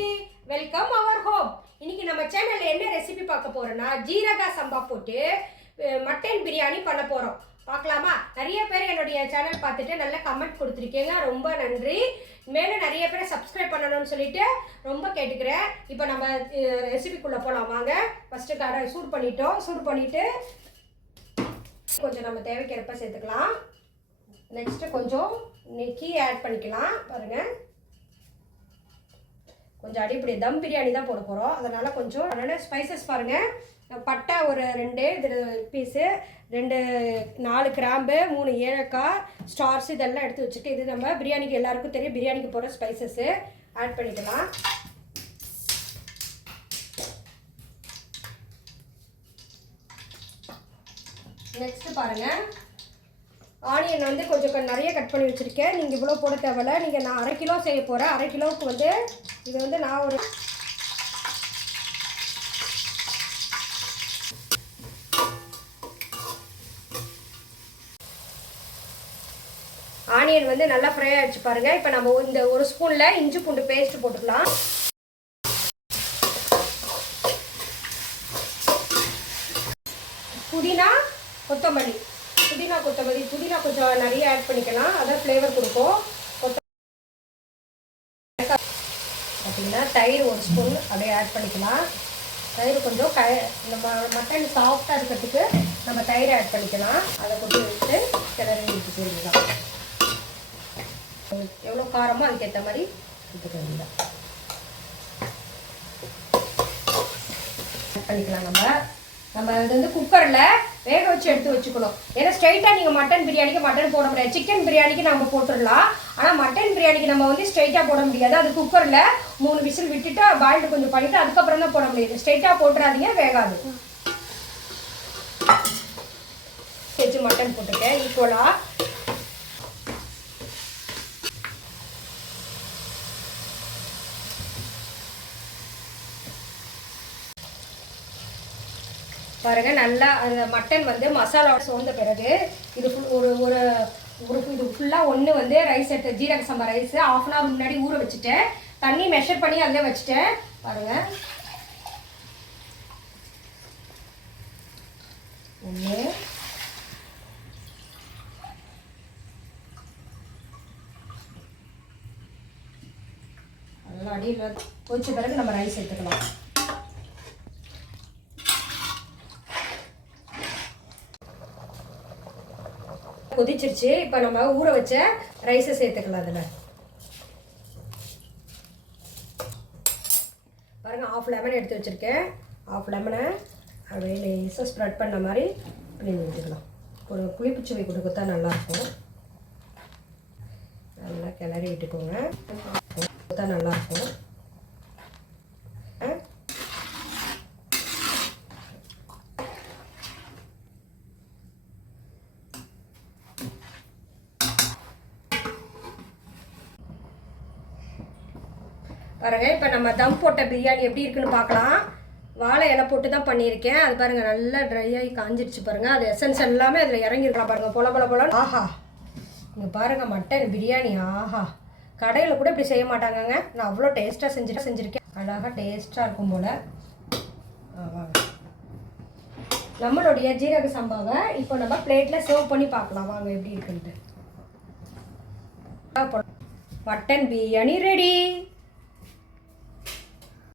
Family, welcome அவர் home. இன்னைக்கு நம்ம சேனல்ல என்ன ரெசிபி பார்க்க போறோம்னா ஜீரக சம்பா போட்டு மட்டன் பிரியாணி பண்ண போறோம். பார்க்கலாமா? நிறைய பேர் என்னுடைய சேனல் பார்த்துட்டு நல்ல கமெண்ட் கொடுத்துருக்கீங்க, ரொம்ப நன்றி. மேலும் நிறைய பேர் சப்ஸ்கிரைப் பண்ணணும்னு சொல்லிட்டு ரொம்ப கேட்டுக்கிறேன். இப்போ நம்ம ரெசிபிக்குள்ளே போகலாம் வாங்க. ஃபஸ்ட்டு கடை சூடு பண்ணிவிட்டு கொஞ்சம் நம்ம தேவைக்கிறப்ப சேர்த்துக்கலாம். நெக்ஸ்ட்டு கொஞ்சம் கீ ஆட் பண்ணிக்கலாம். பாருங்கள், கொஞ்சம் அடிப்படை தம் பிரியாணி தான் போட போகிறோம், அதனால் கொஞ்சம் அதனால் ஸ்பைசஸ் பாருங்கள். பட்டை ஒரு 2 பீஸு, 4 கிராம்பு, 3 ஏலக்காய், ஸ்டார்ஸ் இதெல்லாம் எடுத்து வச்சுருக்கேன். இது நம்ம பிரியாணிக்கு எல்லாருக்கும் தெரியும், பிரியாணிக்கு போகிற ஸ்பைசஸ்ஸு ஆட் பண்ணிக்கலாம். நெக்ஸ்ட்டு பாருங்கள், ஆனியன் வந்து கொஞ்சம் நிறைய கட் பண்ணி வச்சுருக்கேன். நீங்கள் இவ்வளோ போட தேவையில்ல. நீங்கள் நான் 1/2 கிலோ செய்ய போகிறேன். 1/2 கிலோவுக்கு வந்து இது வந்து நான் ஒரு ஆனியன் வந்து நல்லா ஃப்ரை ஆகிடுச்சு பாருங்கள். இப்போ நம்ம இந்த ஒரு ஸ்பூனில் இஞ்சி பூண்டு பேஸ்ட் போட்டுக்கலாம். புதினா கொத்தமல்லி புதினா கொஞ்சம் நிறைய ஆட் பண்ணிக்கலாம், அதான் ஃப்ளேவர் கொடுக்கும். பார்த்தீங்கன்னா தயிர் 1 ஸ்பூன் அப்படியே ஆட் பண்ணிக்கலாம். தயிர் கொஞ்சம் நம்ம மட்டன் சாஃப்டாக இருக்கிறதுக்கு நம்ம தயிர் ஆட் பண்ணிக்கலாம். அதை கொண்டு வச்சு கிளறி விட்டு போயிடலாம். எவ்வளோ காரமோ அதுக்கேற்ற மாதிரி விட்டுக்க வேண்டியதான் ஆட் பண்ணிக்கலாம். நம்ம இது வந்து குக்கரில் வேக வச்சு எடுத்து வச்சுக்கணும். ஏன்னா ஸ்ட்ரைட்டாக நீங்கள் மட்டன் பிரியாணிக்கு மட்டன் போட முடியாது. சிக்கன் பிரியாணிக்கு நம்ம போட்டுடலாம், ஆனால் மட்டன் பிரியாணிக்கு நம்ம வந்து ஸ்ட்ரைட்டாக போட முடியாது. அது குக்கரில் 3 விசில் விட்டுட்டு பாயில்டு கொஞ்சம் பண்ணிவிட்டு அதுக்கப்புறம் தான் போட முடியாது. ஸ்ட்ரைட்டாக போட்டுறாதீங்க, வேகாது. செஞ்சு மட்டன் போட்டுருக்கேன் ஈக்குவலாக. பாருங்கள், நல்லா அந்த மட்டன் வந்து மசாலாவோட சோர்ந்த பிறகு இது இது ஃபுல்லாக ஒன்று வந்து ரைஸ் எடுத்து ஜீரக சம்பா ரைஸ் 1/2 அன் ஹவர் முன்னாடி ஊற வச்சுட்டேன். தண்ணி மெஷர் பண்ணி அதில் வச்சுட்டேன். பாருங்கள், 1 அதெல்லாம் அடியில் கொதிச்ச பிறகு நம்ம ரைஸ் எடுத்துக்கலாம். கொதிச்சிருச்சு. இப்போ நம்ம ஊற வச்ச ரைஸை சேர்த்துக்கலாம். அதில் பாருங்கள், 1/2 லெமன் எடுத்து வச்சுருக்கேன். 1/2 லெமனை அப்படியே லேசாக ஸ்ப்ரெட் பண்ண மாதிரி பிழிஞ்சு வச்சுக்கலாம். ஒரு புளிப்பு சுவை கொடுக்கத்தான் நல்லாயிருக்கும். நல்லா கிளறி விட்டுக்கோங்க, தான் நல்லாயிருக்கும். பாருங்கள், இப்போ நம்ம தம் போட்ட பிரியாணி எப்படி இருக்குன்னு பார்க்கலாம். வாழை இலை போட்டு தான் பண்ணியிருக்கேன். அது பாருங்கள், நல்லா ட்ரை ஆகி காஞ்சிடுச்சு பாருங்கள். அது எசன்ஸ் எல்லாமே அதில் இறங்கிருக்கலாம் பாருங்கள். பொல ஆஹா, இங்கே பாருங்கள் மட்டன் பிரியாணி. ஆஹா, கடையில் கூட இப்படி செய்ய மாட்டாங்கங்க. நான் அவ்வளோ டேஸ்ட்டாக செஞ்சுருக்கேன். அழகாக டேஸ்ட்டாக இருக்கும் போல். நம்மளுடைய ஜீரக சம்பாவை இப்போ நம்ம பிளேட்டில் சர்வ் பண்ணி பார்க்கலாம் வாங்க எப்படி இருக்குன்ட்டு. Mutton biryani ready.